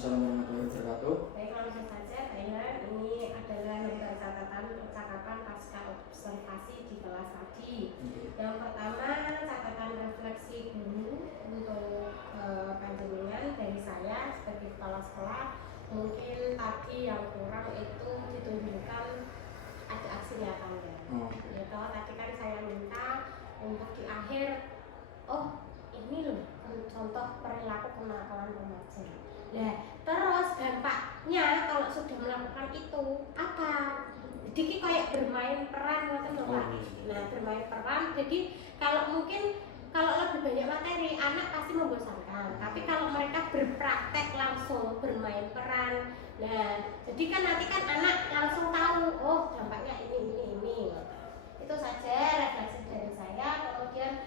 Waalaikumsalam warahmatullahi wabarakatuh. Baik, langsung saja Pak Ilham. Ini adalah lembar catatan percakapan pasca observasi di kelas tadi. Yang pertama, catatan refleksi guru untuk panjenengan dari saya sebagai kepala sekolah. Mungkin tadi yang kurang itu ditunjukkan ada aksi nyatanya. Ya, tadi kan saya minta untuk di akhir, oh ini loh contoh perilaku kenakalan remaja. Nah, terus dampaknya kalau sudah melakukan itu apa? Jadi kayak bermain peran gitu Pak. Nah, bermain peran. Jadi kalau mungkin kalau lebih banyak materi, anak pasti membosankan. Tapi kalau mereka berpraktek langsung bermain peran, nah, jadi kan nanti kan anak langsung tahu, oh dampaknya ini. Itu saja refleksi dari saya. Kemudian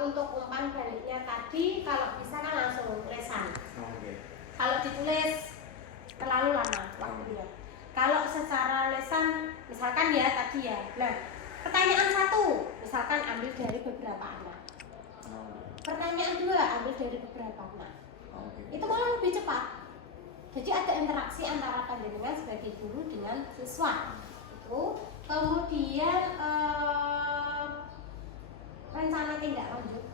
untuk umpan baliknya tadi, kalau bisa kan langsung lesan. Kalau ditulis terlalu lama waktunya. Kalau secara lesan, misalkan ya tadi ya. Nah, pertanyaan 1, misalkan ambil dari beberapa anak. Pertanyaan 2, ambil dari beberapa anak. Itu malah lebih cepat. Jadi ada interaksi antara panjenengan sebagai guru dengan siswa. Itu. Kemudian rencana tindak lanjut.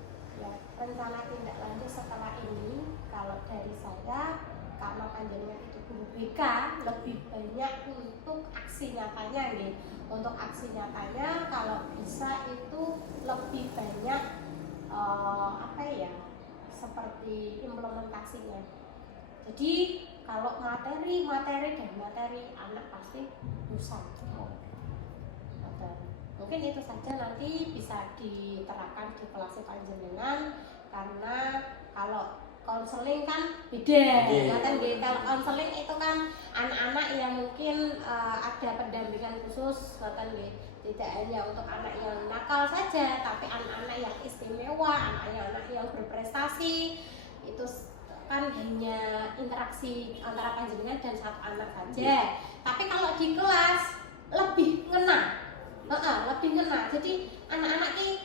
Ya, rencana tindak lanjut setelah ini kalau dari saya, karena panjenengan itu guru BK, lebih banyak untuk aksi nyatanya gitu. Untuk aksi nyatanya kalau bisa itu lebih banyak seperti implementasinya. Jadi kalau materi anak pasti bosan. Mungkin itu saja, nanti bisa diterapkan di kelas panjenengan, karena kalau konseling kan beda. Kalau konseling itu kan anak-anak yang mungkin ada pendampingan khusus, tidak hanya untuk anak yang nakal saja, tapi anak-anak yang istimewa, anak-anak yang berprestasi. Itu kan hanya interaksi antara panjenengan dan satu anak saja. Tapi kalau di kelas lebih ngena. Jadi anak-anak ini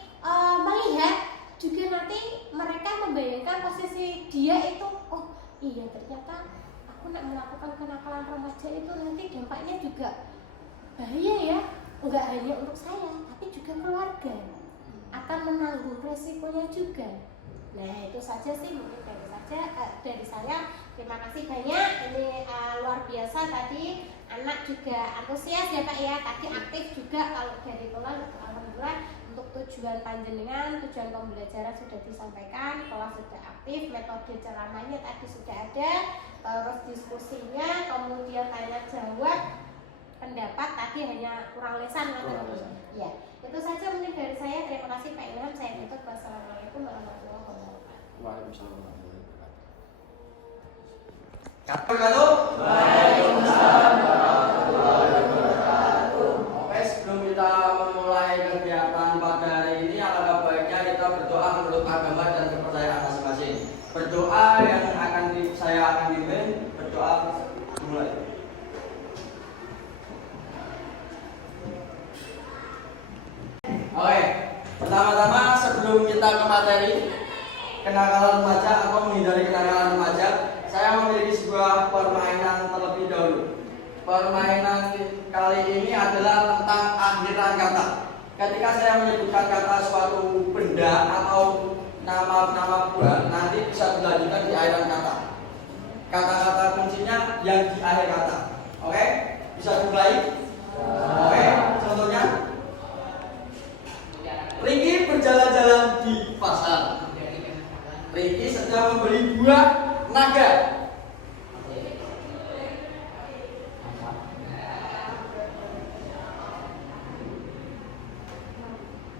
melihat juga, nanti mereka membayangkan posisi dia itu, oh iya ternyata aku nak melakukan kenakalan remaja itu nanti dampaknya juga bahaya ya, enggak hanya untuk saya tapi juga keluarga akan menanggung resikonya juga. Nah, itu saja sih mungkin dari saya. Terima kasih banyak, ini luar biasa tadi. Anak juga antusias ya Pak ya, tadi aktif juga. Kalau dari kelas alhamdulillah, untuk tujuan panjenengan, tujuan pembelajaran sudah disampaikan, kelas sudah aktif, metode ceramahnya tadi sudah ada, terus diskusinya, kemudian tanya jawab, pendapat tadi hanya kurang lesan ya. Itu saja mungkin dari saya. Terima kasih Pak Ilham, saya tutup. Wassalamualaikum warahmatullahi wabarakatuh. Waalaikumsalam warahmatullahi wabarakatuh. Waalaikumsalam warahmatullahi wabarakatuh. Oke, sebelum kita memulai kegiatan pada hari ini, alangkah baiknya kita berdoa menurut agama dan kepercayaan masing-masing. Berdoa yang saya akan pimpin, berdoa dimulai. Oke, pertama-tama sebelum kita ke materi kenakalan remaja atau menghindari kenakalan remaja, saya memiliki sebuah permainan terlebih dahulu. Permainan kali ini adalah tentang akhiran kata. Ketika saya menyebutkan kata suatu benda atau nama buah, nanti bisa dilanjutkan di akhiran kata. Kata-kata kuncinya yang di akhir kata. Oke? Bisa dimulai? Oke, contohnya Ricky berjalan-jalan di pasar. Ricky sedang membeli buah naga.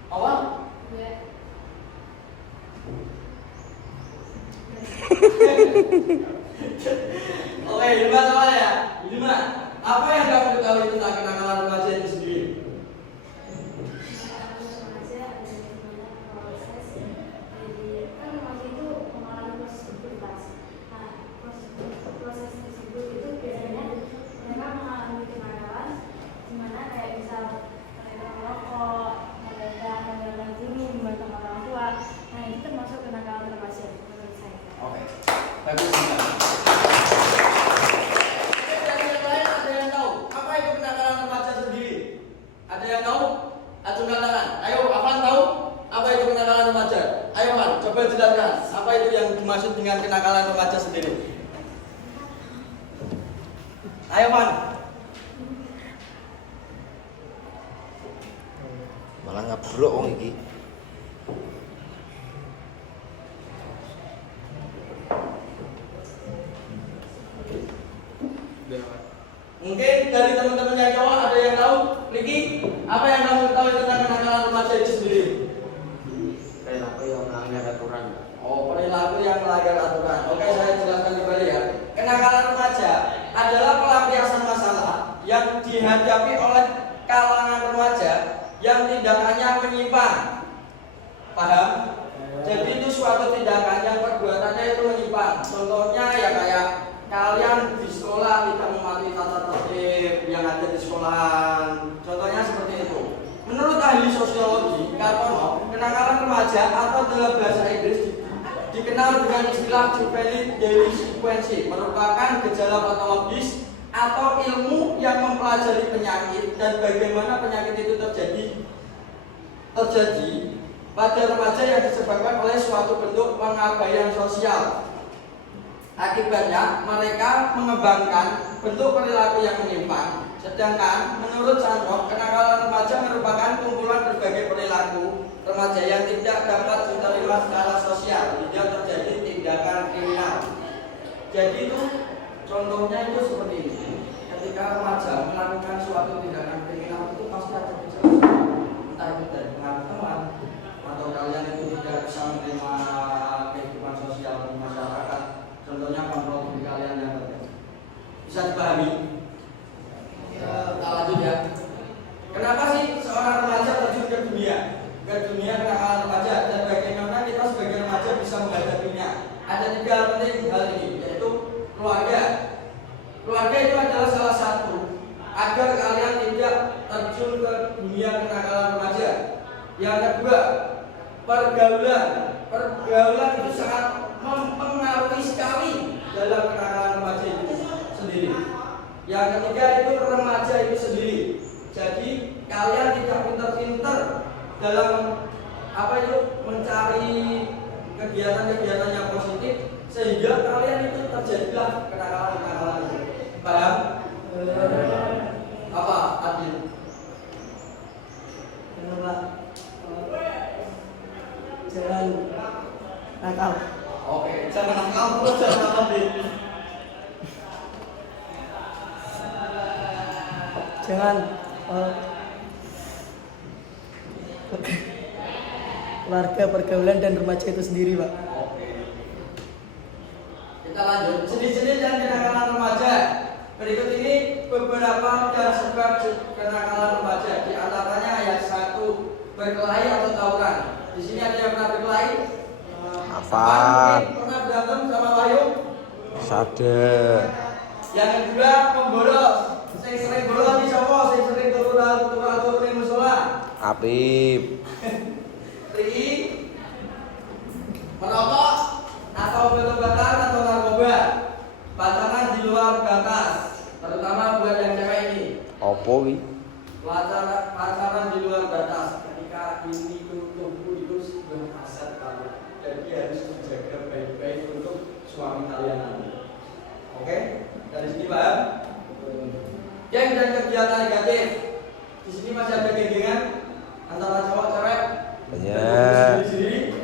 Apa? Oke, 5 soal ya. 5. Apa yang kamu ketahui tentang kenakalan remaja itu sendiri? Oke, bagus. pelajaran. Apa itu yang dimaksud dengan kenakalan remaja sendiri? Ayo, Man. Malah ngabruk wong iki. Mungkin dari teman-teman yang cowok ada yang tahu, Riki, apa yang kamu tahu tentang kenakalan remaja itu sendiri? Perilaku yang melanggar aturan. Oh, perilaku yang melanggar aturan. Oke, saya jelaskan kembali ya. Kenakalan remaja adalah pelampiasan masalah yang dihadapi oleh kalangan remaja yang tindakannya menyimpang. Paham? Jadi itu suatu tindakan yang perbuatannya itu menyimpang. Contohnya ya kayak kalian di sekolah tidak mematuhi tata tertib yang ada di sekolahan. Contohnya seperti itu. Menurut ahli sosiologi Kartono, kenakalan remaja atau dalam bahasa Inggris dikenal dengan istilah juvenile delinquency, merupakan gejala patologis atau ilmu yang mempelajari penyakit dan bagaimana penyakit itu terjadi pada remaja yang disebabkan oleh suatu bentuk pengabaian sosial. Akibatnya mereka mengembangkan bentuk perilaku yang menyimpang. Sedangkan menurut Chandra, kenakalan remaja merupakan kumpulan berbagai perilaku remaja yang tidak dapat diterima secara sosial hingga terjadi tindakan kriminal. Jadi itu contohnya itu seperti ini. Ketika remaja melakukan suatu tindakan kriminal itu pasti ada gejala, entah itu dari pengaruh teman atau kalian itu tidak bisa menerima kehidupan sosial di masyarakat. Contohnya kontrol diri kalian yang terjadi. Bisa dipahami? Kita lanjut ya. Kenapa sih seorang remaja terjun ke dunia kenakalan remaja, dan bagaimana kita sebagai remaja bisa menghadapinya? Ada 3 hal penting hal ini, yaitu keluarga. Keluarga itu adalah salah satu agar kalian tidak terjun ke dunia kenakalan remaja. Yang kedua, pergaulan. Pergaulan itu sangat mempengaruhi sekali dalam kenakalan remaja itu sendiri. Yang ketiga itu remaja itu sendiri. Jadi kalian tidak pintar-pintar dalam mencari kegiatan-kegiatan yang positif sehingga kalian itu terjadilah kenakalan-kenakalan itu. Paham? Apa Adil? Kenapa? Jangan nakal. Oke, jangan nakal terus, jangan nakal deh. Jangan keluarga, pergaulan dan remaja itu sendiri, Pak. Oke. Kita lanjut. Jenis-jenis dan kenakalan remaja. Berikut ini beberapa dan sebab kenakalan remaja. Di antaranya yang 1, berkelahi atau tawuran. Di sini ada yang pernah berkelahi? Afan. Pernah berantem sama Wahyu? Sadar. Yang kedua, membolos. Sing sering bolos di sapa? Sing sering turu ning musala. Apip. Riki, merokok atau obat-obatan atau narkoba, pacaran di luar batas, terutama buat yang cewek ini. Opo wi? Pacaran di luar batas, ketika ini tubuh itu sebuah aset kalian, jadi harus dijaga baik-baik untuk suami kalian nanti. Oke, dari sini paham? Geng dan kegiatan negatif. Di sini masih ada genggengan antara cowok cewek. Banyak. Sendiri.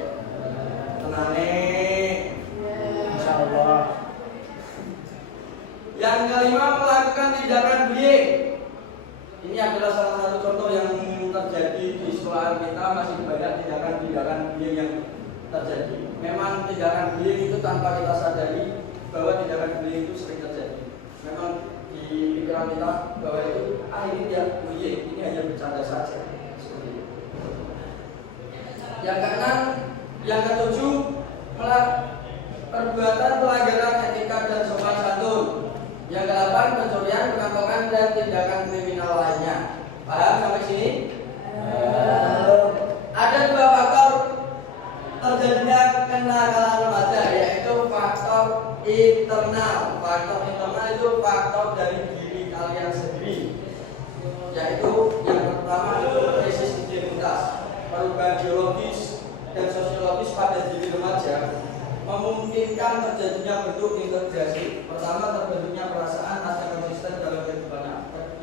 Tenane. Insyaallah. Yang kelima, melakukan tindakan bullying. Ini adalah salah satu contoh yang terjadi di sekolah kita, masih banyak tindakan bullying yang terjadi. Memang tindakan bullying itu tanpa kita sadari bahwa tindakan bullying itu sering terjadi. Memang di pikiran kita bahwa itu ini dia bullying, ini hanya bercanda saja. Seperti itu. Yang keenam, yang ketujuh, perbuatan pelanggaran etika dan sopan santun. Yang ke-8, pencurian, perampokan dan tindakan kriminal lainnya. Paham sampai sini? Ada 2 faktor terjadinya kenakalan remaja, yaitu faktor internal. Faktor internal itu faktor dari diri kalian sendiri, yaitu yang pertama itu krisis identitas, perubahan biologis dan sosiologis pada diri remaja memungkinkan terjadinya bentuk integrasi. Pertama, terbentuknya perasaan ada konsisten dalam kehidupannya.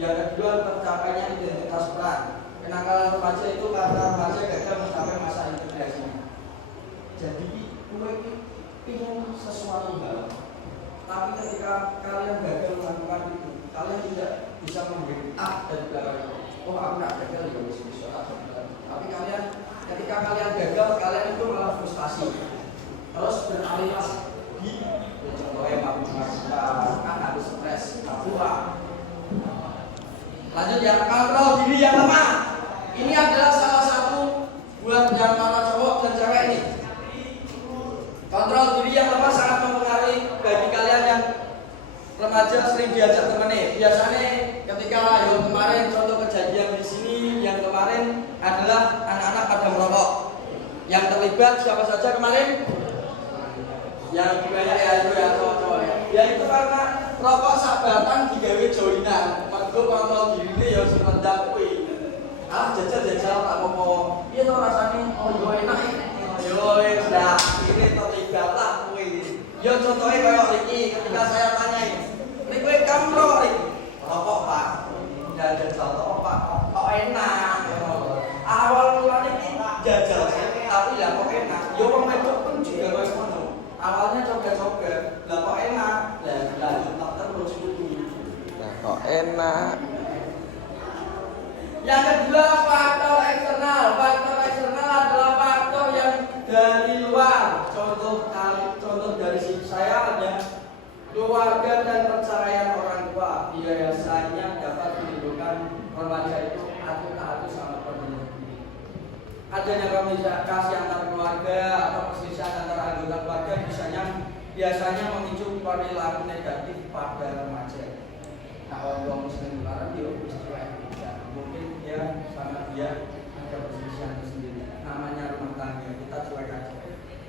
Yang kedua, tercapainya identitas peran. Kenakalan remaja itu karena remaja gagal mencapai masa integrasinya. Jadi, gue ingin sesuatu hal, tapi ketika kalian gagal melakukan itu, kalian tidak bisa memberi dan belakang itu. Oh, aku nggak gagal ya, bisa atau tapi kalian ketika kalian gagal, kalian itu malah frustasi. Terus beralih lagi, contohnya mabuk-mabukan, kan habis stres, buah. Lanjut ya, kontrol diri yang lemah. Ini adalah salah satu buat yang para cowok dan cewek ini. Kontrol diri yang lemah sangat mempengaruhi bagi kalian yang remaja sering diajak temennya. Biasanya ketika yang kemarin contoh kejadian di sini yang kemarin adalah anak-anak pada merokok. Yang terlibat siapa saja kemarin? Yang banyak ya itu ya cowok-cowok ya. Ya itu karena rokok sabatan digawe jolinan. Mergo kontrol diri ini ya sing rendah kuwi. Ah jajal-jajal tak apa. Piye to rasane? Oh yo enak iki. Yo wis dah ini terlibat lah kuwi. Yo contohnya kayak iki ketika saya tanya ini. Ini kamu rokok iki? Rokok Pak. Jajal to Pak. Kok enak. Awal mulanya iki jajal tapi ya kok enak. Yo wong wedok pun juga koyo ngono. Awalnya coba-coba, lah kok enak. Lah lanjut terus itu. Nah, kok enak. Yang kedua, faktor eksternal. Faktor eksternal adalah faktor yang dari luar. Contoh dari sisi saya ada keluarga dan perceraian orang tua. Biasanya dapat menimbulkan remaja itu adu sama penuh. Adanya komunikasi antar keluarga atau perselisihan antara anggota keluarga biasanya memicu perilaku negatif pada remaja. Nah, orang muslim luar dia mungkin dia sama dia ada perselisihan sendiri. Namanya rumah tangga, kita cuek aja.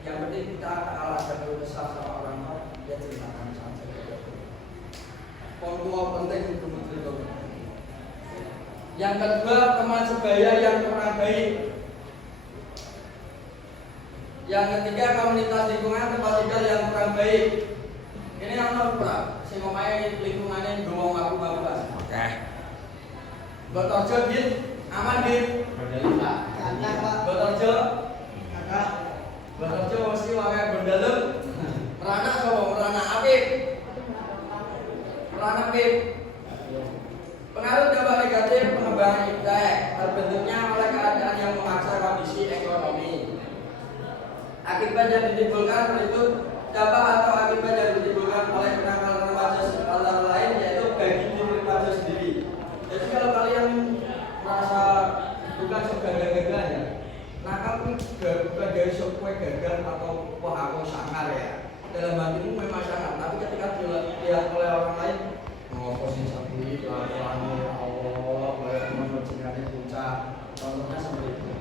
Yang penting kita kalau ada keluh kesah sama orang tua, dia ceritakan saja. Orang tua penting untuk menceritakan. Yang kedua, teman sebaya yang kurang baik. Yang ketiga, komunitas lingkungan tempat tinggal yang kurang baik. Ini yang nomor sing omahe lingkungannya ngomong mabuk-mabukan. Oke. Botorjo Bin, aman Bin. Botorjo, kakak. Botorjo mesti wae bendalem. Merana sapa? Merana apik. Merana apik. Pengaruh dampak negatif pengembangan iptek terbentuknya oleh keadaan yang memaksa kondisi ekonomi. Akibat yang ditimbulkan berikut dampak atau akibat yang ditimbulkan oleh kenakalan remaja antara lain yaitu bagi diri remaja sendiri. Jadi kalau kalian merasa bukan sok gagal-gagal ya, nakal pun bukan dari sok kue gagal atau wah aku sangar ya. Dalam hatimu memang sangar, tapi ketika dilihat oleh orang lain, oh posisi sapi, lalu Allah, boleh menunjukkan puncak, contohnya seperti itu.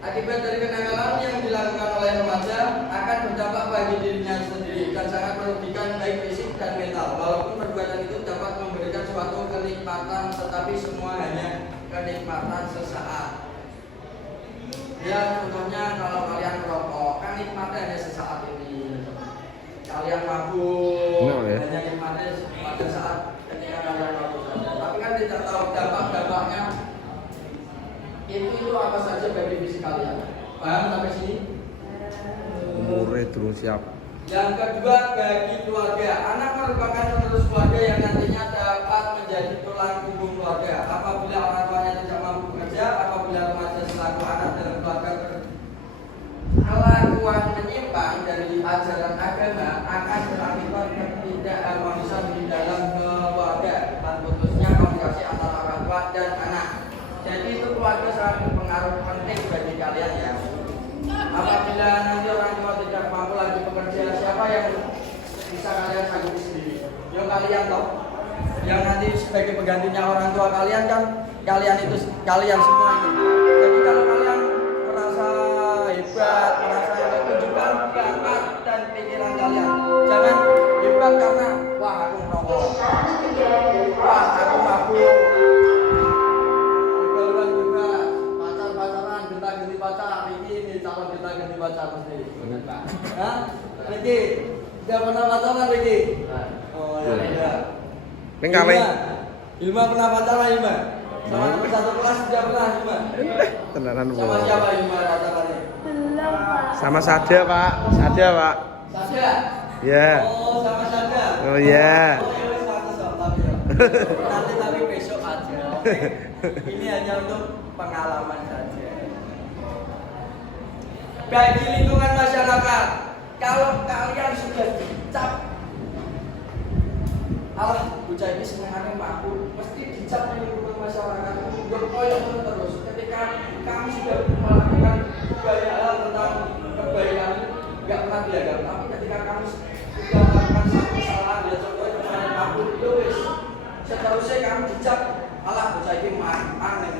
Akibat dari kenakalan yang dilakukan oleh remaja akan berdampak bagi dirinya sendiri dan sangat merugikan baik fisik dan mental. Walaupun perbuatan itu dapat memberikan suatu kenikmatan, tetapi semua hanya kenikmatan sesaat. Ya contohnya kalau kalian merokok, kan nikmatnya hanya sesaat ini. Kalian mabuk, hanya nikmatnya pada saat ketika kalian mabuk saja. Tapi kan tidak tahu dampak-dampaknya itu apa saja bagi fisik kalian. Paham sampai sini? Murid terus siap. Yang kedua bagi keluarga. Anak merupakan penerus keluarga yang nantinya dapat menjadi tulang punggung keluarga. Apabila orang tuanya tidak mampu bekerja, apabila remaja selaku anak dalam keluarga kelakuan menyimpang dari ajaran agama akan berakibat ketidakharmonisan di dalam keluarga dan putusnya komunikasi antara orang tua dan anak. Jadi itu keluarga sangat berpengaruh penting bagi kalian ya. Apabila nanti orang tua tidak mampu lagi bekerja, siapa yang bisa kalian sanggupi sendiri? Yo kalian toh. Yang nanti sebagai penggantinya orang tua kalian kan kalian itu kalian semua ini. Jadi kalau kalian merasa hebat, merasa tunjukkan bakat dan pikiran kalian. Jangan hebat karena wah aku merokok, wah aku mabuk. Pacaran, gonta-ganti pacar, ini calon kita ganti pacar. kamu sendiri? Hah? Ricky, udah pernah pacaran Ricky? Oh ya udah. Neng kali. Ilma pernah pacaran Ilma? Sama teman satu kelas sudah pernah Ilma? Tenanan Sama siapa Ilma pacarannya? Belum, Pak. Sama Sada, Pak. Sada, Pak. Sada? Ya. Oh sama Sada? Oh iya. Oh ya wis pantes dong, tapi ya. Tapi besok aja. Ini hanya untuk pengalaman saja. Bagi lingkungan masyarakat, kalau kalian sudah dicap, alah bocah ini senengannya makmur, mesti dicap di lingkungan masyarakat. Berkoyak terus. Ketika kami sudah melakukan banyak hal tentang kebaikan, nggak pernah dianggap. Tapi ketika kami sudah melakukan satu kesalahan, ya contohnya kemarin makmur, ya wis. Seterusnya kami dicap, alah bocah ini aneh,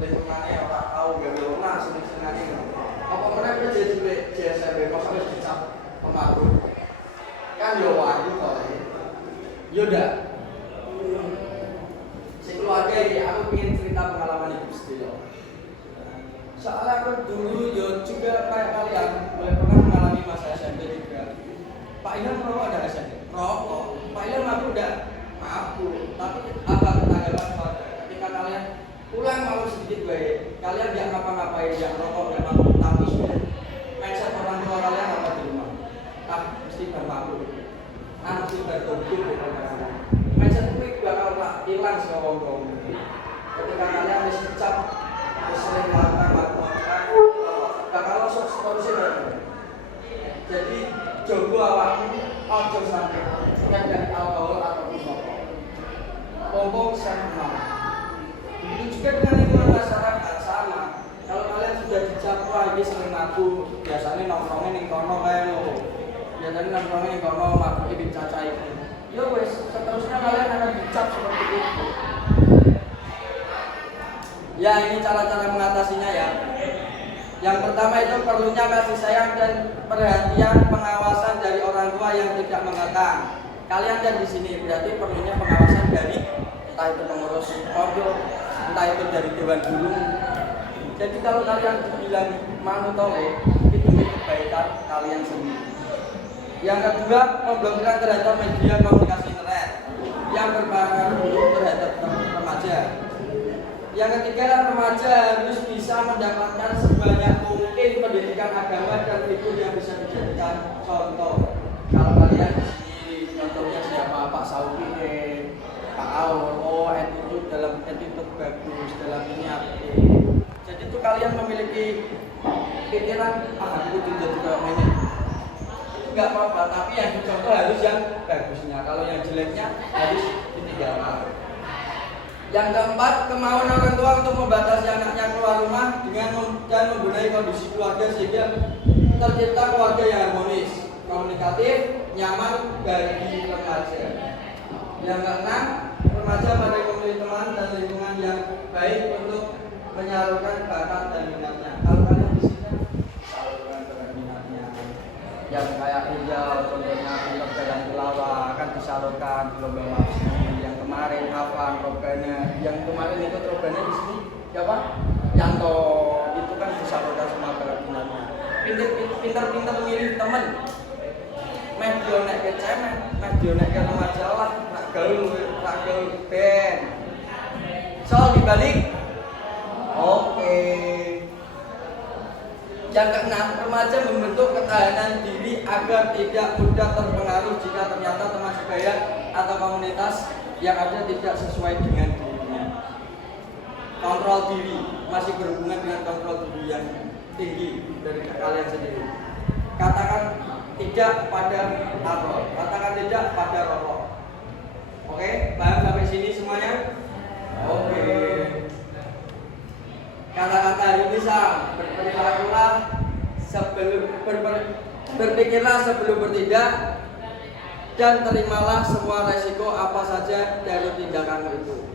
lingkungannya orang tahu gak bisa seneng-senengnya. Apa mereka jadi JSB kok sampai dicap pemakmur? Kan ya waduh toh. Yaudah. Si keluarga ini aku ingin cerita pengalaman ibu sendiri. Soalnya aku dulu ya juga kayak kalian pernah mengalami masa SMP juga. Pak Ilham merokok ada SMP? Rokok. Pak Ilham aku udah mampu. Tapi apa tanggapan keluarga? Ketika kalian pulang malu sedikit baik, kalian nggak ngapa-ngapain, yang rokok nggak mampu, tapi sudah mindset orang tua kalian apa di rumah? Ah, mesti bermakmur. Ah, mesti bertubuh bukan mindset itu bakal hilang sewong-wong. Ketika kalian harus dicap, sering melakukan bakal langsung seterusnya. Jadi jogo awakmu ojo sampai dari alkohol ataupun rokok. Pompong sama. Begitu juga dengan lingkungan masyarakat sama. Kalau kalian sudah dicap wah ini sering mabuk, biasanya nongkrongnya ning kono kae lho. Biasanya nongkrongnya ning kono mabuk iki dicacai. Ya wes, seterusnya kalian akan dicap seperti itu. Ya ini cara-cara mengatasinya ya. Yang pertama itu perlunya kasih sayang dan perhatian pengawasan dari orang tua yang tidak mengekang. Kalian kan di sini berarti perlunya pengawasan dari entah itu pengurus pondok, entah itu dari dewan guru. Jadi kalau kalian bilang manutole itu kebaikan kalian sendiri. Yang kedua, pemblokiran terhadap media komunikasi internet yang berpengaruh terhadap remaja. Yang ketiga, remaja harus bisa mendapatkan sebanyak mungkin pendidikan agama dan figur yang bisa dijadikan contoh. Kalau kalian di sini contohnya siapa? Pak Saudi, Pak Aul, oh attitude dalam attitude bagus, dalam ini aktif. Jadi itu kalian memiliki pikiran, aku tidak juga ini. Itu nggak apa-apa, tapi yang dicontoh harus yang bagusnya. Kalau yang jeleknya harus ditinggalkan. Yang keempat, kemauan orang tua untuk membatasi anaknya keluar rumah dan menggunakan kondisi keluarga sehingga tercipta keluarga yang harmonis, komunikatif, nyaman bagi remaja. Yang keenam, remaja pada memilih teman dan lingkungan yang baik untuk menyalurkan bakat dan minatnya. Kalau kalian di sini salurkan bakat minatnya. Yang kayak hijau, contohnya untuk jalan tilawah kan disalurkan di lomba mafsi. Yang kemarin Afan Robana, yang kemarin ikut Robana di sini siapa? Yanto, itu kan disalurkan semua bakat minatnya. Pinter-pinter milih teman. Medio nek ke cemen, medio nek ke remaja lah, nak gaul ben. Soal dibalik. Oke. Yang keenam, remaja membentuk ketahanan diri agar tidak mudah terpengaruh jika ternyata teman sebaya atau komunitas yang ada tidak sesuai dengan dirinya. Kontrol diri masih berhubungan dengan kontrol diri yang tinggi dari kalian sendiri. Katakan tidak pada alkohol, katakan tidak pada rokok. Oke, paham sampai sini semuanya? Oke. Kata-kata hari ini berperilakulah sebelum berpikirlah sebelum bertindak dan terimalah semua resiko apa saja dari tindakan itu.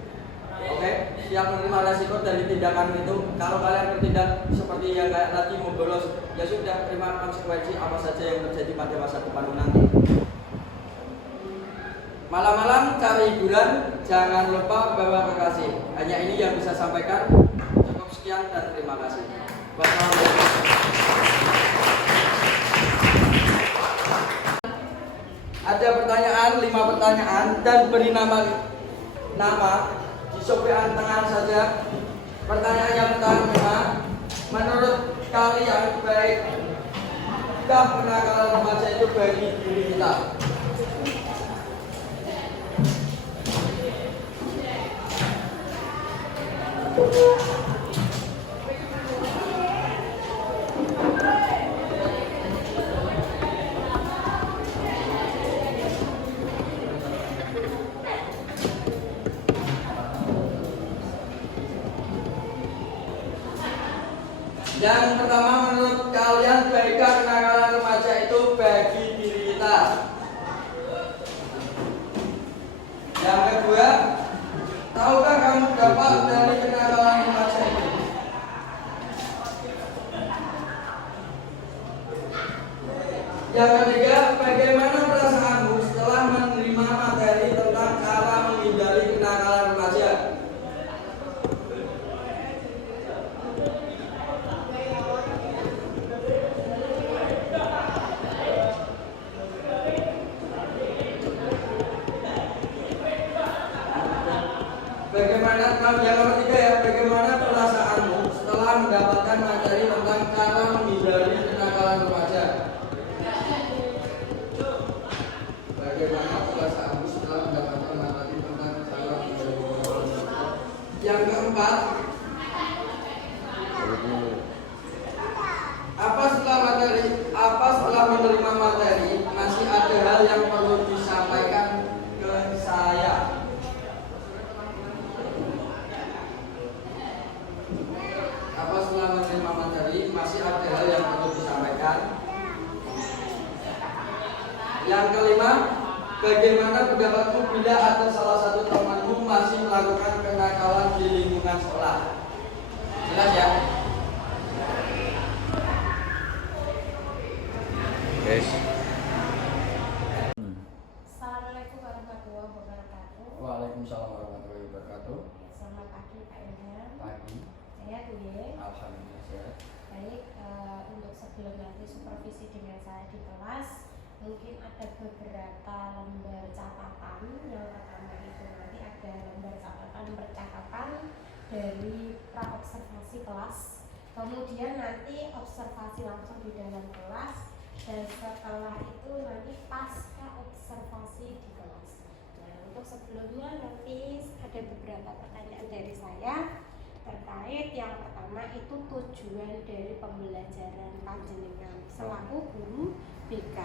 Oke, siap menerima resiko dari tindakan itu. Kalau kalian bertindak seperti yang kayak tadi membolos, ya sudah terima konsekuensi apa saja yang terjadi pada masa depan nanti. Malam-malam cari hiburan, jangan lupa bawa kekasih. Hanya ini yang bisa sampaikan. Cukup sekian dan terima kasih. Wassalamualaikum. 5 pertanyaan dan beri nama di sopian tengah saja. Pertanyaan yang pertama, menurut kalian baikkah kenakalan remaja itu bagi diri kita? Yang pertama, menurut kalian baikkah kenakalan remaja itu bagi diri kita? Yang kedua, tahukah kamu dampak dari kenakalan remaja itu? Yang ketiga, bagaimana perasaanmu setelah menerima materi tentang cara menghindari kenakalan remaja? Yang ketiga ya, bagaimana perasaanmu setelah mendapatkan materi tentang cara menghindari kenakalan remaja? Bagaimana perasaanmu setelah mendapatkan materi tentang cara menghindari kenakalan remaja? Yang keempat, apa setelah menerima materi masih ada hal yang perlu disampaikan ke saya? Apa setelah menerima materi masih ada hal yang perlu disampaikan? Yang kelima, bagaimana pendapatmu bila ada salah satu temanmu masih melakukan kenakalan di lingkungan sekolah? Jelas ya? Guys. Assalamualaikum warahmatullahi wabarakatuh. Waalaikumsalam warahmatullahi wabarakatuh. Selamat pagi Pak Ilham. Pagi. Saya Dwi. Alhamdulillah sehat. Baik, untuk sebelum nanti supervisi dengan saya di kelas, mungkin ada beberapa lembar catatan. Yang pertama itu nanti ada lembar catatan percakapan dari praobservasi kelas. Kemudian nanti observasi langsung di dalam kelas, dan setelah itu nanti pasca observasi di kelas. Nah, untuk sebelumnya nanti ada beberapa pertanyaan dari saya terkait yang pertama itu tujuan dari pembelajaran panjenengan selaku guru BK.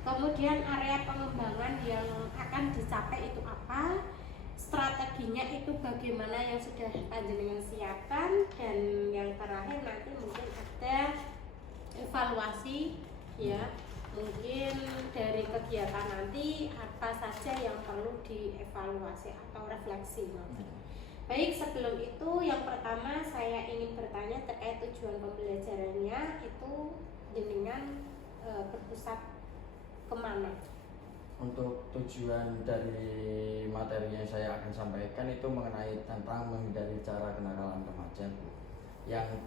Kemudian area pengembangan yang akan dicapai itu apa? Strateginya itu bagaimana yang sudah panjenengan siapkan, dan yang terakhir nanti mungkin ada evaluasi ya, mungkin dari kegiatan nanti apa saja yang perlu dievaluasi atau refleksi nanti. Baik, sebelum itu yang pertama saya ingin bertanya terkait tujuan pembelajarannya itu jenengan berpusat kemana? Untuk tujuan dari materi yang saya akan sampaikan itu mengenai tentang menghindari cara kenakalan remaja. Yang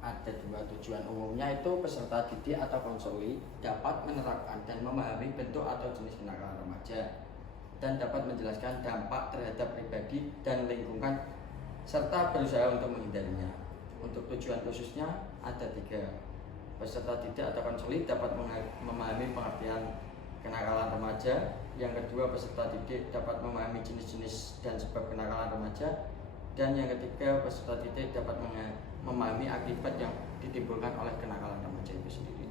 ada 2 tujuan umumnya itu peserta didik atau konseli dapat menerapkan dan memahami bentuk atau jenis kenakalan remaja dan dapat menjelaskan dampak terhadap pribadi dan lingkungan serta berusaha untuk menghindarinya. Untuk tujuan khususnya ada 3. Peserta didik atau konseli dapat memahami pengertian kenakalan remaja. Yang kedua, peserta didik dapat memahami jenis-jenis dan sebab kenakalan remaja. Dan yang ketiga, peserta didik dapat memahami akibat yang ditimbulkan oleh kenakalan remaja itu sendiri.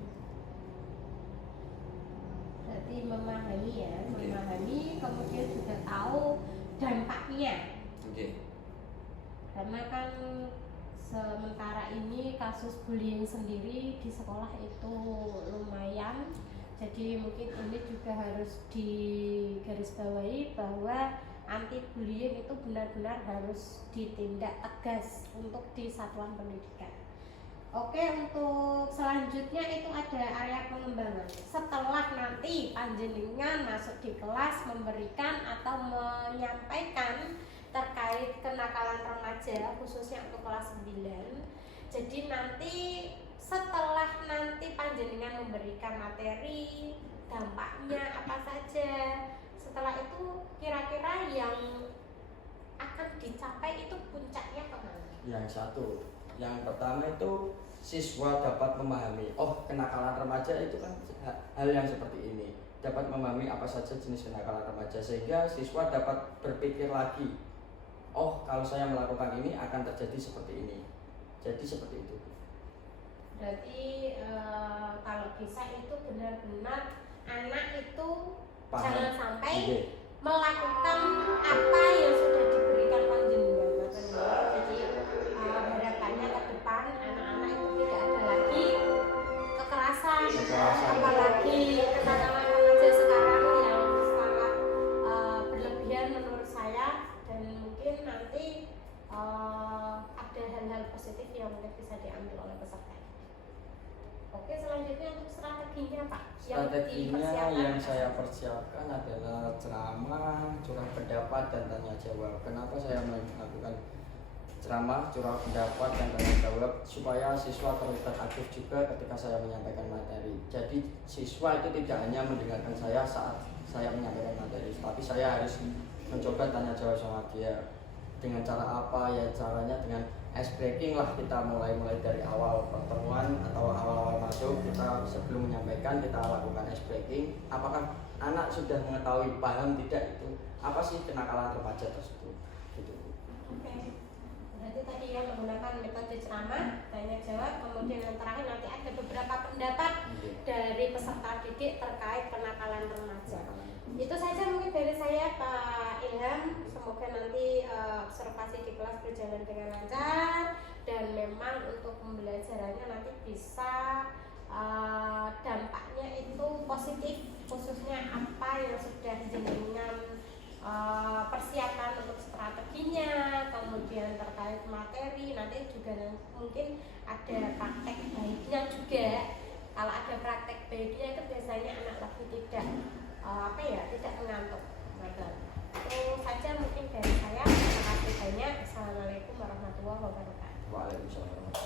Berarti memahami ya, memahami kemudian juga tahu dampaknya. Karena kan sementara ini kasus bullying sendiri di sekolah itu lumayan. Jadi mungkin ini juga harus digarisbawahi bahwa anti bullying itu benar-benar harus ditindak tegas untuk di satuan pendidikan. Oke, untuk selanjutnya itu ada area pengembangan. Setelah nanti panjenengan masuk di kelas memberikan atau menyampaikan terkait kenakalan remaja khususnya untuk kelas 9. Jadi nanti setelah nanti panjenengan memberikan materi dampaknya apa saja, setelah itu kira-kira yang akan dicapai itu puncaknya kemana? Yang satu, yang pertama itu siswa dapat memahami, oh kenakalan remaja itu kan hal yang seperti ini, dapat memahami apa saja jenis kenakalan remaja sehingga siswa dapat berpikir lagi, oh kalau saya melakukan ini akan terjadi seperti ini, jadi seperti itu. Berarti kalau bisa itu benar-benar anak itu Paham. jangan sampai Oke. melakukan apa yang sudah diberikan panjenengan. Jadi harapannya ke depan anak-anak itu tidak ada lagi kekerasan. Apalagi kenakalan remaja sekarang yang sangat berlebihan menurut saya, dan mungkin nanti ada hal-hal positif yang mungkin bisa diambil oleh peserta. Oke, selanjutnya untuk strateginya Pak. Strateginya yang saya persiapkan adalah ceramah, curah pendapat, dan tanya jawab. Kenapa saya melakukan ceramah, curah pendapat, dan tanya jawab? Supaya siswa terlibat aktif juga ketika saya menyampaikan materi. Jadi siswa itu tidak hanya mendengarkan saya saat saya menyampaikan materi, tapi saya harus mencoba tanya jawab sama dia. Dengan cara apa ya? Caranya dengan ice breaking lah, kita mulai dari awal pertemuan atau awal masuk, kita sebelum menyampaikan kita lakukan ice breaking. Apakah anak sudah mengetahui, paham tidak itu apa sih kenakalan remaja tersebut gitu. Oke. Berarti tadi ya menggunakan metode ceramah, tanya jawab, kemudian yang terakhir nanti ada beberapa pendapat dari peserta didik terkait kenakalan remaja. Itu saja mungkin dari saya Pak Ilham. Semoga nanti observasi di kelas berjalan dengan lancar, dan memang untuk pembelajarannya nanti bisa dampaknya itu positif, khususnya apa yang sudah jenengan persiapan untuk strateginya, kemudian terkait materi, nanti juga mungkin ada praktek baiknya juga. Kalau ada praktek baiknya itu biasanya anak lebih tidak tidak mengantuk. Itu saja mungkin dari saya. Terima kasih banyak. Assalamualaikum warahmatullahi wabarakatuh. Waalaikumsalam.